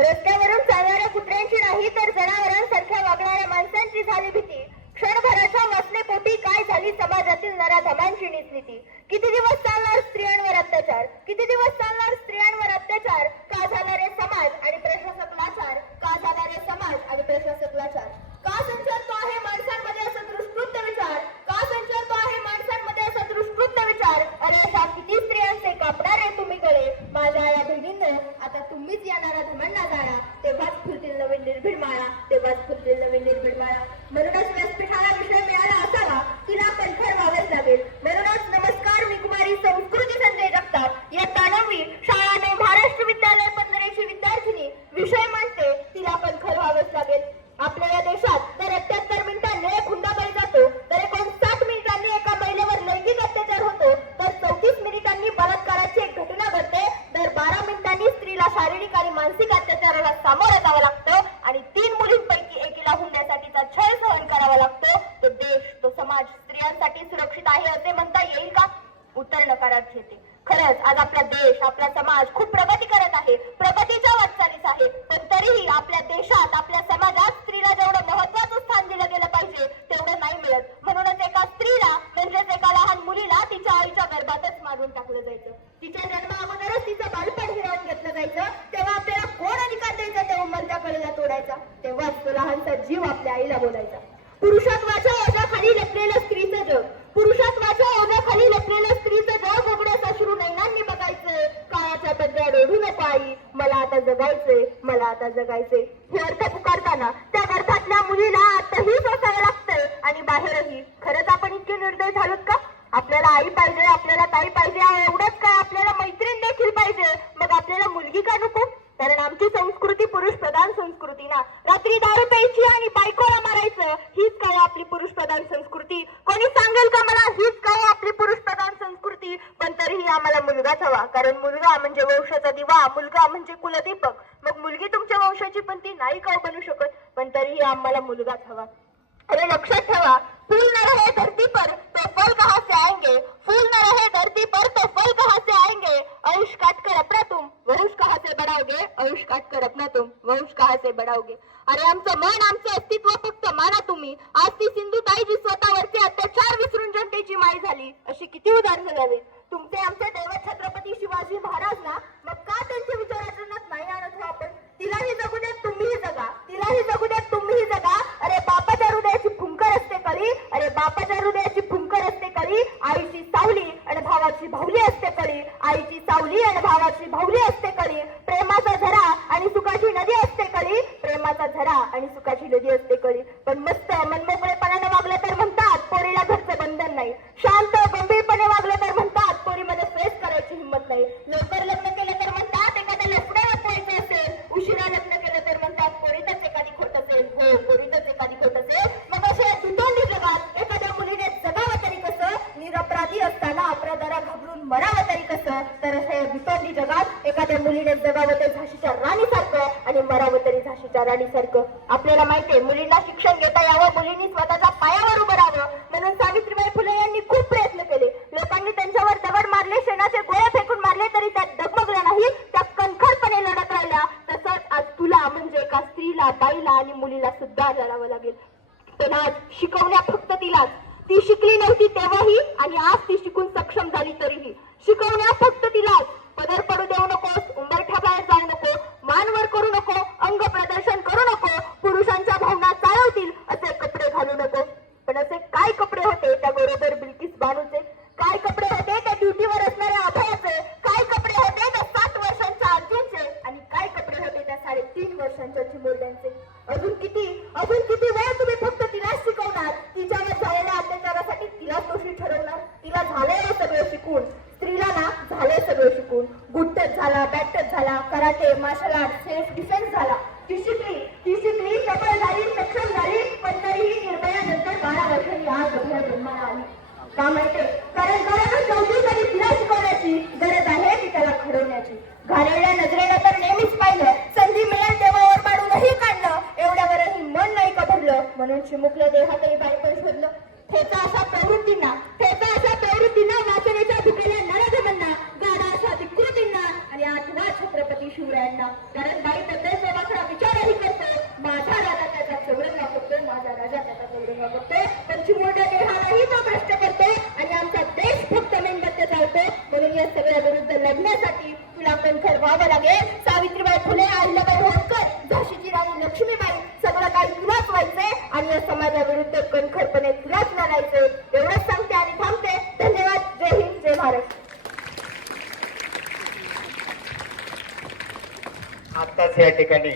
रस्त्यावरून चालणाऱ्या कुत्र्यांची नाही तर जनावरांसारख्या वागणाऱ्या माणसांची झाली भीती. क्षणभराच्या वासनेपोटी काय झाली समाजातील नराधमांची नीती किती दिवस चालणार स्त्रियांवर अत्याचार? किती दिवस चालणार स्त्रियांवर अत्याचार? देश आपला समाज खूप प्रगती करत आहे. प्रगतीच्या वाटचालीस आहे. पण तरीही आपल्या देशात आपल्या समाजात स्त्रीला जेवढं महत्वाचं स्थान दिलं गेलं पाहिजे तेवढं नाही मिळत. म्हणूनच एका स्त्रीला म्हणजेच एका लहान मुलीला तिच्या आईच्या गर्भातच मारून टाकलं जायचं. तिच्या जन्मा अगोदरच तिचं बालपण हिरावून घेतलं जायचं. तेव्हा आपल्याला कोण अधिकार द्यायचा? तेव्हा मन त्या कळेला तोडायचा. तेव्हाच तो लहानचा जीव आपल्या आईला बोलायचा. पुरुषत्वाच्या पायी मला आता जगायचंय मला आता जगायचंय. हे अर्थ पुकारताना त्या अर्थातल्या मुलीला आताही सोसावं लागतंय. आणि बाहेरही. खरंच आपण इतके निर्दय झालोत का? आपल्याला आई पाहिजे आपल्याला ताई पाहिजे एवढंच काय? आपल्याला मैत्रीण देखील पाहिजे. मग आपल्याला मुलगी का नको? कारण आमची संस्कृती पुरुष प्रधान संस्कृती ना. रात्री दारू प्यायची आणि बायकोला मारायचं हीच काय आपली पुरुष प्रधान संस्कृती कोणी सांगेल का मला हीच काय आपली पुरुष प्रधान संस्कृती पण तरीही आम्हाला मुलगाच हवा कारण मुलगा म्हणजे वंशाचा दिवा मुलगा म्हणजे कुलदीपक. मग मुलगी तुमच्या वंशाची पण ती नाही का हो बनू शकत? पण तरीही आम्हाला मुलगाच हवा अरे लक्षात ठेवा. फूल न रहे धरती पर तो फल कहाँ से आएंगे? फूल न रहे धरती पर तो फल कहाँ से आएंगे? आयुष काट कर अपना तुम. वंश कहाँ से बढ़ाओगे? आयुष काट कर अपना तुम. वंश कहाँ से बढ़ाओगे? अरे आमचं मन आमचं अस्तित्व फक्त माना तुम्ही. आज ती सिंधू ताई जी स्वतःवरचे अत्याचार विसरून जनतेची माई झाली. अशी किती उदाहरणं द्यावी तुमचे आमचे कळी. आईची सावली आणि भावाची भावली असते कळी. प्रेमाचा झरा आणि सुखाची नदी असते कळी. प्रेमाचा झरा आणि सुखाची नदी असते कळी. पण मस्त तर जगात एखाद्या मुलीने जगावं तर झाशीच्या राणीसारखं आणि मरावं तरी झाशीच्या राणीसारखं. आपल्याला माहितीये मुलींना शिक्षण घेता यावं मुलींनी स्वतःच्या पायावर उभं राहावं. म्हणून सावित्रीबाई फुले यांनी खूप प्रयत्न केले. लोकांनी त्यांच्यावर दगड मारले शेणाचे गोळे फेकून मारले तरी त्या डगमगल्या नाही त्या कणखरपणे लढत राहिल्या. तसंच आज तुला म्हणजे एका स्त्रीला बाईला आणि मुलीला सुद्धा लढावं लागेल. पण आज शिकवण्या फक्त तिलाच. ती शिकली नव्हती तेव्हाही आणि आज ती शिकून सक्षम झाली तरीही. शिकवण्या फक्त तिला. पदर पडू देऊ नको. ते मार्शल आर्ट सेल्फ डिफेन्स झाला. ती शिकली ती शिकली सफल झाली सक्षम झाली पण तरीही निर्भयानंतर बारा वर्षांनी आज अभय जन्माला आली. का माहिती कारण घराला चौथी तरी तिला शिकवण्याची गरज आहे ती त्याला घडवण्याची. घालवल्या नजरेनं तर नेहमीच पाहिलं संधी मिळेल तेव्हा वर पाडूनही काढलं एवढ्यावरही मन नाही का म्हणून चिमुकलं देहातही बायपण शोधलं. ठेचा असा प्रवृत्तींना ठेचा असा प्रवृत्तींना वाचण्याच्या सगळ्यांना. कारण बाई तसेच वाखडा विचारही करतो. माझा राजा त्याचा चौरंगा करतो माझा राजा त्याचा चौरंगा करतो पण चिमोड्या देहालाही तो भ्रष्ट करतो आणि आमचा देश फक्त मेणबत्त्याचा चालतो म्हणून या सगळ्या विरुद्ध लढण्यासाठी तुला पण ठरवावं लागेल. या ठिकाणी